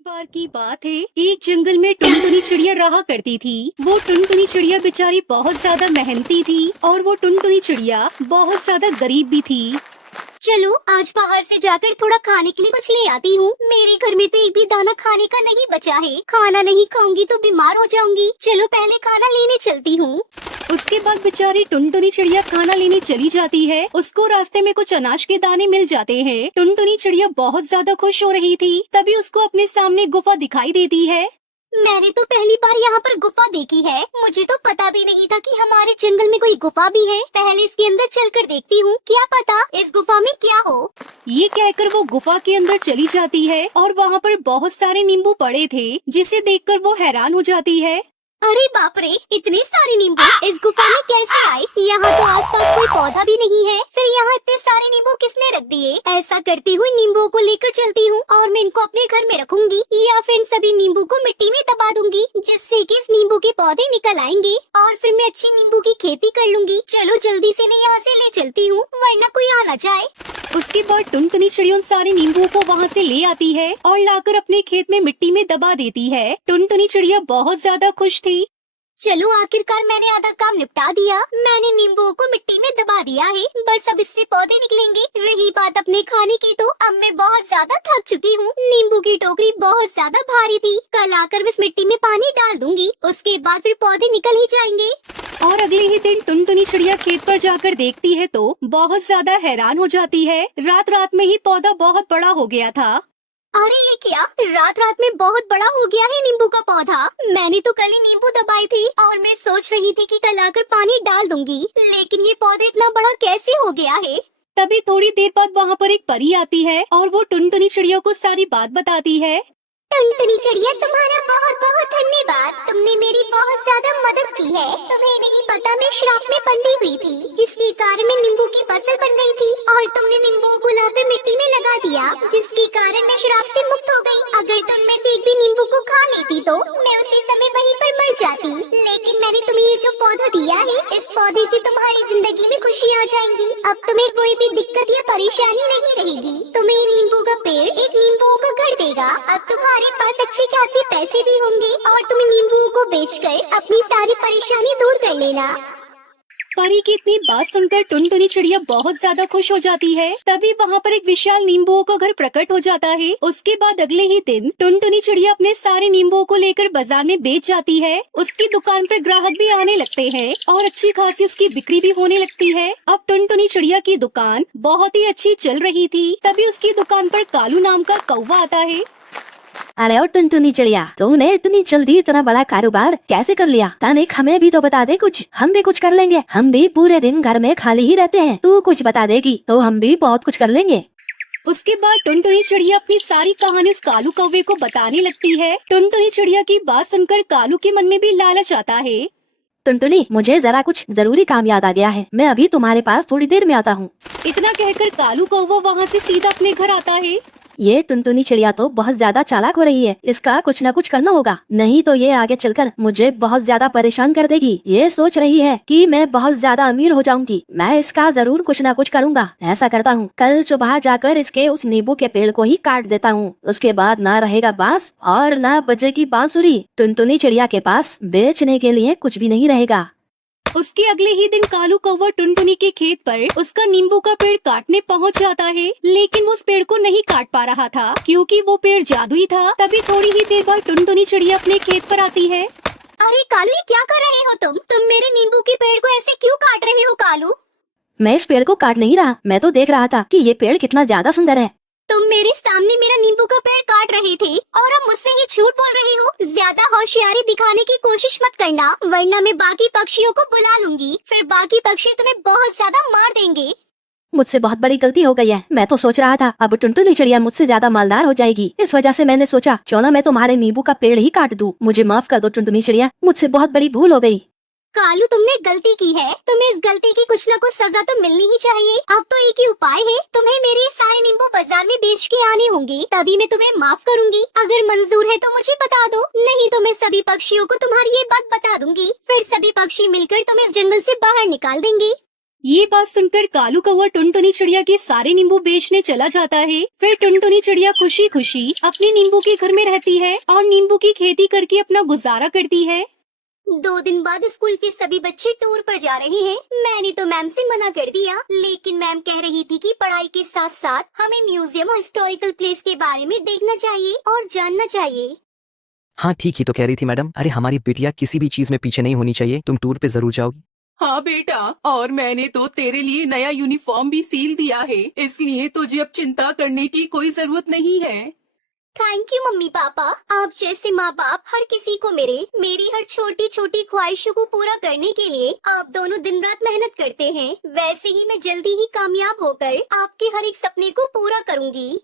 बार की बात है, एक जंगल में टुनटुनी चिड़िया रहा करती थी। वो टुनटुनी चिड़िया बेचारी बहुत ज्यादा मेहनती थी और वो टुनटुनी चिड़िया बहुत ज्यादा गरीब भी थी। चलो आज बाहर से जाकर थोड़ा खाने के लिए कुछ ले आती हूँ। मेरे घर में तो एक भी दाना खाने का नहीं बचा है। खाना नहीं खाऊंगी तो बीमार हो जाऊंगी। चलो पहले खाना लेने चलती हूँ। उसके बाद बेचारी टुनटुनी चिड़िया खाना लेने चली जाती है। उसको रास्ते में कुछ अनाज के दाने मिल जाते हैं। टुनटुनी चिड़िया बहुत ज्यादा खुश हो रही थी। तभी उसको अपने सामने गुफा दिखाई देती है। मैंने तो पहली बार यहाँ पर गुफा देखी है। मुझे तो पता भी नहीं था कि हमारे जंगल में कोई गुफा भी है। पहले इसके अंदर चलकर देखती हूँ, क्या पता इस गुफा में क्या हो। ये कहकर वो गुफा के अंदर चली जाती है और वहाँ पर बहुत सारे नींबू पड़े थे, जिसे देखकर वो हैरान हो जाती है। अरे बाप रे, इतने सारे नींबू इस गुफा में कैसे आए? यहाँ तो आसपास कोई पौधा भी नहीं है। फिर यहाँ इतने सारे नींबू किसने रख दिए? ऐसा करती हुई नींबुओं को लेकर चलती हूँ और मैं इनको अपने घर में रखूंगी या फिर इन सभी नींबू को मिट्टी में दबा दूंगी, जिससे कि इस नींबू के पौधे निकल आएंगे और फिर मैं अच्छी नींबू की खेती कर लूंगी। चलो जल्दी से मैं यहाँ से ले चलती हूँ, वरना कोई आ न जाए। उसके बाद टुनटुनी चिड़िया उन सारे नींबुओं को वहाँ से ले आती है और लाकर अपने खेत में मिट्टी में दबा देती है। टुनटुनी चिड़िया बहुत ज्यादा खुश थी। चलो आखिरकार मैंने आधा काम निपटा दिया। मैंने नींबुओं को मिट्टी में दबा दिया है, बस अब इससे पौधे निकलेंगे। रही बात अपने खाने की, तो अब मैं बहुत ज्यादा थक चुकी हूँ। नींबू की टोकरी बहुत ज्यादा भारी थी। कल आकर मैं इस मिट्टी में पानी डाल दूंगी, उसके बाद फिर पौधे निकल ही जाएंगे। और अगले ही दिन टुनटुनी चिड़िया खेत पर जाकर देखती है तो बहुत ज्यादा हैरान हो जाती है। रात रात में ही पौधा बहुत बड़ा हो गया था। अरे ये क्या, रात रात में बहुत बड़ा हो गया है नींबू का पौधा। मैंने तो कल ही नींबू दबाए थे और मैं सोच रही थी कि कल आकर पानी डाल दूंगी, लेकिन ये पौधा इतना बड़ा कैसे हो गया है? तभी थोड़ी देर बाद वहाँ पर एक परी आती है और वो टुनटुनी चिड़िया को सारी बात बताती है। टुनटुनी चिड़िया, तुम्हारा बहुत बहुत धन्यवाद। तुमने मेरी बहुत ज्यादा मदद की है। तुम्हें नहीं पता मैं श्राप में बंधी हुई थी, जिसके कारण मैं नींबू की फसल बन गई थी और तुमने नींबू को लाकर मिट्टी में लगा दिया, जिसके कारण मैं श्राप से मुक्त हो गई। अगर तुम में से एक भी नींबू को खा लेती तो मैं उसी समय वहीं पर मर जाती। लेकिन मैंने तुम्हें ये जो पौधा दिया है, इस पौधे से तुम्हारी जिंदगी में खुशी आ जाएंगी। अब तुम्हें कोई भी दिक्कत या परेशानी नहीं रहेगी। तुम्हें ये नींबू का पेड़ एक नींबुओं का घर देगा। अब तुम्हारे पास अच्छे खासे पैसे भी होंगे और तुम नींबुओं को बेचकर अपनी सारी परेशानी दूर कर लेना। परी की इतनी बात सुनकर टुनटुनी चिड़िया बहुत ज्यादा खुश हो जाती है। तभी वहाँ पर एक विशाल नींबुओं का घर प्रकट हो जाता है। उसके बाद अगले ही दिन टुनटुनी चिड़िया अपने सारे नींबुओं को लेकर बाजार में बेच जाती है। उसकी दुकान पर ग्राहक भी आने लगते हैं और अच्छी खासी उसकी बिक्री भी होने लगती है। अब टुनटुनी चिड़िया की दुकान बहुत ही अच्छी चल रही थी। तभी उसकी दुकान पर कालू नाम का कौवा आता है। अरे और टुनटुनी चिड़िया, तूने इतनी जल्दी इतना बड़ा कारोबार कैसे कर लिया? तनिक हमें भी तो बता दे कुछ, हम भी कुछ कर लेंगे। हम भी पूरे दिन घर में खाली ही रहते हैं, तू कुछ बता देगी तो हम भी बहुत कुछ कर लेंगे। उसके बाद टुनटुनी चिड़िया अपनी सारी कहानी उस कालू कौवे को बताने लगती है। टुनटुनी चिड़िया की बात सुनकर कालू के मन में भी लालच आता है। टुनटुनी, मुझे जरा कुछ जरूरी काम याद आ गया है, मैं अभी तुम्हारे पास थोड़ी देर में आता हूँ। इतना कहकर कालू कौवा वहाँ से सीधा अपने घर आता है। ये टुनटुनी चिड़िया तो बहुत ज्यादा चालाक हो रही है, इसका कुछ न कुछ करना होगा, नहीं तो ये आगे चलकर मुझे बहुत ज्यादा परेशान कर देगी। ये सोच रही है कि मैं बहुत ज्यादा अमीर हो जाऊंगी, मैं इसका जरूर कुछ न कुछ करूंगा। ऐसा करता हूँ, कल सुबह जाकर इसके उस नींबू के पेड़ को ही काट देता हूँ। उसके बाद ना रहेगा बांस और ना बजेगी बांसुरी। टुनटुनी चिड़िया के पास बेचने के लिए कुछ भी नहीं रहेगा। उसके अगले ही दिन कालू कौवा टुनटुनी के खेत पर उसका नींबू का पेड़ काटने पहुंच जाता है, लेकिन वो उस पेड़ को नहीं काट पा रहा था क्योंकि वो पेड़ जादुई था। तभी थोड़ी ही देर बाद टुनटुनी चिड़िया अपने खेत पर आती है। अरे कालू, ये क्या कर रहे हो तुम मेरे नींबू के पेड़ को ऐसे क्यों काट रहे हो? कालू, मैं इस पेड़ को काट नहीं रहा, मैं तो देख रहा था कि ये पेड़ कितना ज्यादा सुंदर है। तुम मेरे सामने मेरा नींबू का पेड़ काट रहे थे और अब मुझसे ये झूठ बोल रहे हो। ज्यादा होशियारी दिखाने की कोशिश मत करना, वरना मैं बाकी पक्षियों को बुला लूंगी। फिर बाकी पक्षी तुम्हें बहुत ज्यादा मार देंगे। मुझसे बहुत बड़ी गलती हो गई है। मैं तो सोच रहा था अब टुनटुनी चिड़िया मुझसे ज्यादा मालदार हो जाएगी, इस वजह से मैंने सोचा क्यों ना मैं तुम्हारे नींबू का पेड़ ही काट दूं। मुझे माफ कर दो टुनटुनी चिड़िया, मुझसे बहुत बड़ी भूल हो गई। कालू, तुमने गलती की है, तुम्हें इस गलती की कुछ न कुछ सजा तो मिलनी ही चाहिए। अब तो एक ही उपाय है, तुम्हें मेरे सारे नींबू बाजार में बेच के आने होंगे, तभी मैं तुम्हें माफ करूंगी। अगर मंजूर है तो मुझे बता दो, नहीं तो मैं सभी पक्षियों को तुम्हारी ये बात बता दूंगी। फिर सभी पक्षी मिलकर तुम्हें इस जंगल से बाहर निकाल देंगे। ये बात सुनकर कालू कौवा टुनटुनी चिड़िया के सारे नींबू बेचने चला जाता है। फिर टुनटुनी चिड़िया खुशी खुशी अपने नींबू के घर में रहती है और नींबू की खेती करके अपना गुजारा करती है। 2 दिन बाद स्कूल के सभी बच्चे टूर पर जा रहे हैं। मैंने तो मैम से मना कर दिया, लेकिन मैम कह रही थी कि पढ़ाई के साथ साथ हमें म्यूजियम और हिस्टोरिकल प्लेस के बारे में देखना चाहिए और जानना चाहिए। हाँ ठीक ही तो कह रही थी मैडम। अरे हमारी बिटिया किसी भी चीज में पीछे नहीं होनी चाहिए। तुम टूर पे जरूर जाओगी। हाँ बेटा, और मैंने तो तेरे लिए नया यूनिफॉर्म भी सील दिया है, इसलिए तुझे अब चिंता करने की कोई जरूरत नहीं है। Thank you mummy papa. आप जैसे माँ बाप हर किसी को मेरी हर छोटी छोटी ख्वाहिशों को पूरा करने के लिए आप दोनों दिन रात मेहनत करते हैं। वैसे ही मैं जल्दी ही कामयाब होकर आपके हर एक सपने को पूरा करूँगी।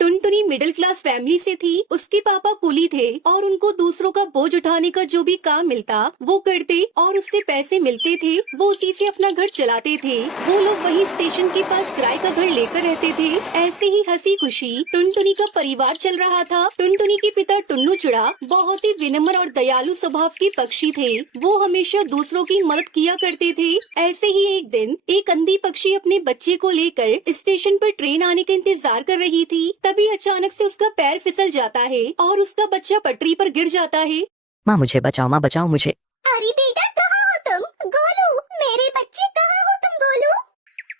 टुनटुनी मिडिल क्लास फैमिली से थी। उसके पापा कुली थे और उनको दूसरों का बोझ उठाने का जो भी काम मिलता वो करते और उससे पैसे मिलते थे, वो उसी से अपना घर चलाते थे। वो लोग वही स्टेशन के पास किराए का घर लेकर रहते थे। ऐसे ही हंसी खुशी टुनटुनी का परिवार चल रहा था। टुनटुनी के पिता टुन्नू चिड़ा बहुत ही विनम्र और दयालु स्वभाव के पक्षी थे। वो हमेशा दूसरों की मदद किया करते थे। ऐसे ही एक दिन एक अंधी पक्षी अपने बच्चे को लेकर स्टेशन पर ट्रेन आने का इंतजार कर रही थी। तभी अचानक से उसका पैर फिसल जाता है और उसका बच्चा पटरी पर गिर जाता है। माँ मुझे बचाओ, माँ बचाओ मुझे। अरे बेटा कहाँ हो तुम? गोलू, मेरे बच्चे कहाँ हो तुम? गोलू।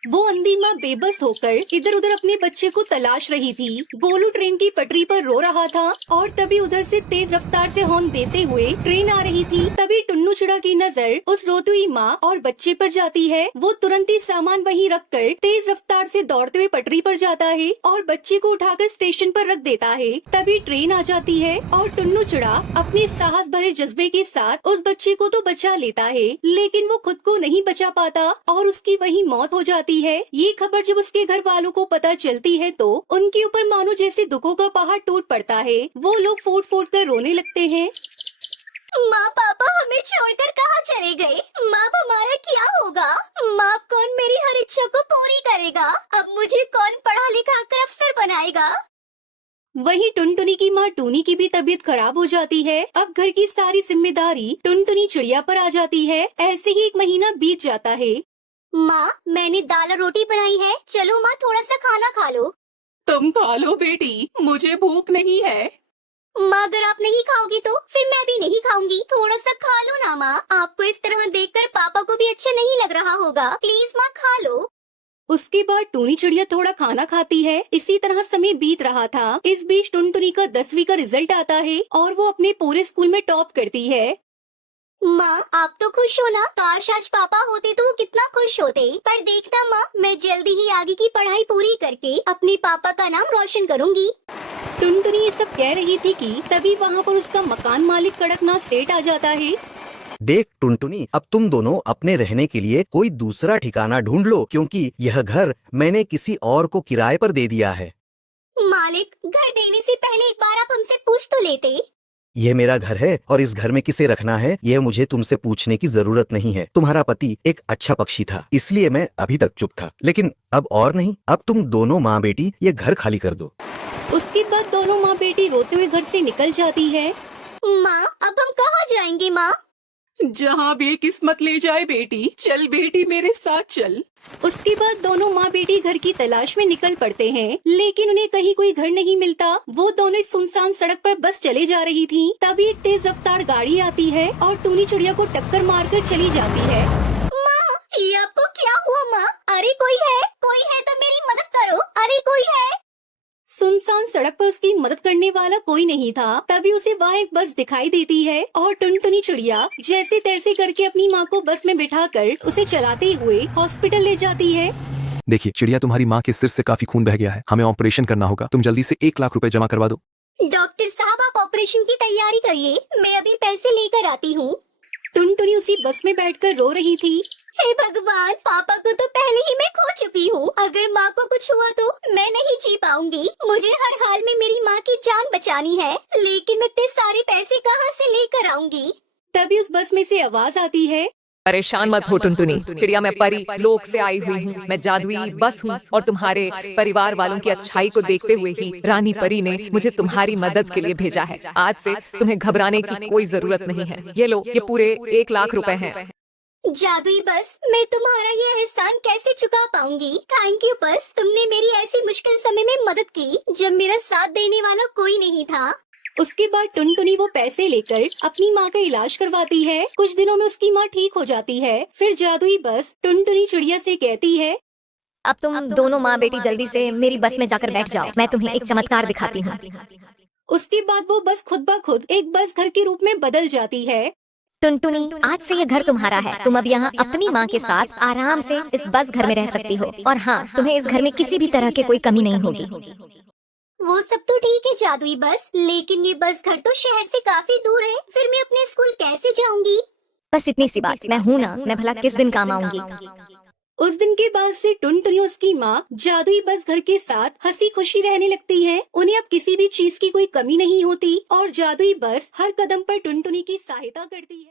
वो अंधी माँ बेबस होकर इधर उधर अपने बच्चे को तलाश रही थी। गोलू ट्रेन की पटरी पर रो रहा था और तभी उधर से तेज रफ्तार से हॉर्न देते हुए ट्रेन आ रही थी। तभी टुन्नू चिड़ा की नजर उस रोती हुई माँ और बच्चे पर जाती है। वो तुरंत ही सामान वहीं रखकर तेज रफ्तार से दौड़ते हुए पटरी पर जाता है और बच्चे को उठाकर स्टेशन पर रख देता है। तभी ट्रेन आ जाती है और टुन्नू चिड़ा अपने साहस भरे जज्बे के साथ उस बच्चे को तो बचा लेता है, लेकिन वो खुद को नहीं बचा पाता और उसकी वहीं मौत हो जाती है। ये खबर जब उसके घर वालों को पता चलती है तो उनके ऊपर मानो जैसे दुखों का पहाड़ टूट पड़ता है। वो लोग फूट फूट कर रोने लगते हैं। माँ पापा हमें छोड़कर कहाँ चले गए? माँ हमारा क्या होगा? माँ कौन मेरी हर इच्छा को पूरी करेगा? अब मुझे कौन पढ़ा लिखा कर अफसर बनाएगा? वहीं टुनटुनी की माँ टूनी की भी तबीयत खराब हो जाती है। अब घर की सारी जिम्मेदारी टुनटुनी चिड़िया पर आ जाती है। ऐसे ही 1 महीना बीत जाता है। माँ मैंने दाल और रोटी बनाई है, चलो माँ थोड़ा सा खाना खा लो। तुम खा लो बेटी, मुझे भूख नहीं है। माँ अगर आप नहीं खाओगी तो फिर मैं भी नहीं खाऊंगी। थोड़ा सा खा लो ना माँ। आपको इस तरह देखकर पापा को भी अच्छा नहीं लग रहा होगा। प्लीज माँ खा लो। उसके बाद टूनी चिड़िया थोड़ा खाना खाती है। इसी तरह समय बीत रहा था। इस बीच टुनटुनी का 10वीं का रिजल्ट आता है और वो अपने पूरे स्कूल में टॉप करती है। माँ आप तो खुश हो ना? काश आज पापा होते तो वो कितना खुश होते। पर देखना माँ, मैं जल्दी ही आगे की पढ़ाई पूरी करके अपने पापा का नाम रोशन करूँगी। टुनटुनी ये सब कह रही थी कि तभी वहाँ पर उसका मकान मालिक कड़कनाथ सेठ आ जाता है। देख टुनटुनी, अब तुम दोनों अपने रहने के लिए कोई दूसरा ठिकाना ढूंढ लो, क्योंकि यह घर मैंने किसी और को किराए पर दे दिया है। मालिक, घर देने से पहले एक बार आप हमसे पूछ तो लेते। यह मेरा घर है और इस घर में किसे रखना है यह मुझे तुमसे पूछने की जरूरत नहीं है। तुम्हारा पति एक अच्छा पक्षी था, इसलिए मैं अभी तक चुप था, लेकिन अब और नहीं। अब तुम दोनों माँ बेटी ये घर खाली कर दो। उसके बाद दोनों माँ बेटी रोते हुए घर से निकल जाती है। माँ अब हम कहाँ जाएंगे माँ? जहाँ भी किस्मत ले जाए बेटी, चल बेटी मेरे साथ चल। उसके बाद दोनों माँ बेटी घर की तलाश में निकल पड़ते हैं, लेकिन उन्हें कहीं कोई घर नहीं मिलता। वो दोनों एक सुनसान सड़क पर बस चले जा रही थी। तभी एक तेज रफ्तार गाड़ी आती है और टूनी चिड़िया को टक्कर मारकर चली जाती है। माँ ये आपको क्या हुआ माँ? अरे कोई है तो मेरी मदद करो। अरे कोई है? सुनसान सड़क पर उसकी मदद करने वाला कोई नहीं था। तभी उसे वहाँ एक बस दिखाई देती है और टुनटुनी चिड़िया जैसे तैसे करके अपनी माँ को बस में बिठाकर उसे चलाते हुए हॉस्पिटल ले जाती है। देखिए चिड़िया, तुम्हारी माँ के सिर से काफी खून बह गया है। हमें ऑपरेशन करना होगा। तुम जल्दी से 1 लाख रुपए जमा करवा दो। डॉक्टर साहब आप ऑपरेशन की तैयारी करिए, मैं अभी पैसे लेकर आती हूँ। टुनटुनी उसी बस में बैठकर रो रही थी। हे भगवान, पापा को तो पहले ही मैं खो चुकी हूँ। अगर माँ को कुछ हुआ तो मैं नहीं जी पाऊंगी। मुझे हर हाल में मेरी माँ की जान बचानी है, लेकिन मैं इतने सारे पैसे कहाँ से लेकर आऊंगी? तभी उस बस में से आवाज आती है। परेशान मत हो टुनटुनी चिड़िया, मैं परी लोक से आई हुई हूँ। मैं जादुई बस हूँ और तुम्हारे परिवार वालों की अच्छाई को देखते हुए ही रानी परी ने मुझे तुम्हारी मदद के लिए भेजा है। आज से तुम्हें घबराने की कोई जरूरत नहीं है। ये लो, ये पूरे 1 लाख रुपए हैं। जादुई बस, मैं तुम्हारा ये एहसान कैसे चुका पाऊंगी। थैंक यू बस, तुमने मेरी ऐसी मुश्किल समय में मदद की जब मेरा साथ देने वाला कोई नहीं था। उसके बाद टुनटुनी वो पैसे लेकर अपनी माँ का इलाज करवाती है। कुछ दिनों में उसकी माँ ठीक हो जाती है। फिर जादुई बस टुनटुनी चिड़िया से कहती है, अब तुम दोनों माँ बेटी जल्दी से मेरी बस में जाकर बैठ जाओ, मैं तुम्हें एक चमत्कार दिखाती हूँ। उसके बाद वो बस खुद ब खुद एक बस घर के रूप में बदल जाती है। टुनटुनी, आज से ये घर तुम्हारा है। तुम अब यहाँ अपनी माँ के साथ आराम से इस बस घर में रह सकती हो, और हाँ, तुम्हें इस घर में किसी भी तरह की कोई कमी नहीं होगी। वो सब तो ठीक है जादुई बस, लेकिन ये बस घर तो शहर से काफी दूर है। फिर मैं अपने स्कूल कैसे जाऊंगी? बस इतनी सी बात, मैं हूँ ना, मैं भला किस दिन काम आऊंगी। उस दिन के बाद से टुनटुनी और उसकी माँ जादुई बस घर के साथ हंसी खुशी रहने लगती हैं। उन्हें अब किसी भी चीज की कोई कमी नहीं होती और जादुई बस हर कदम पर टुनटुनी की सहायता करती है।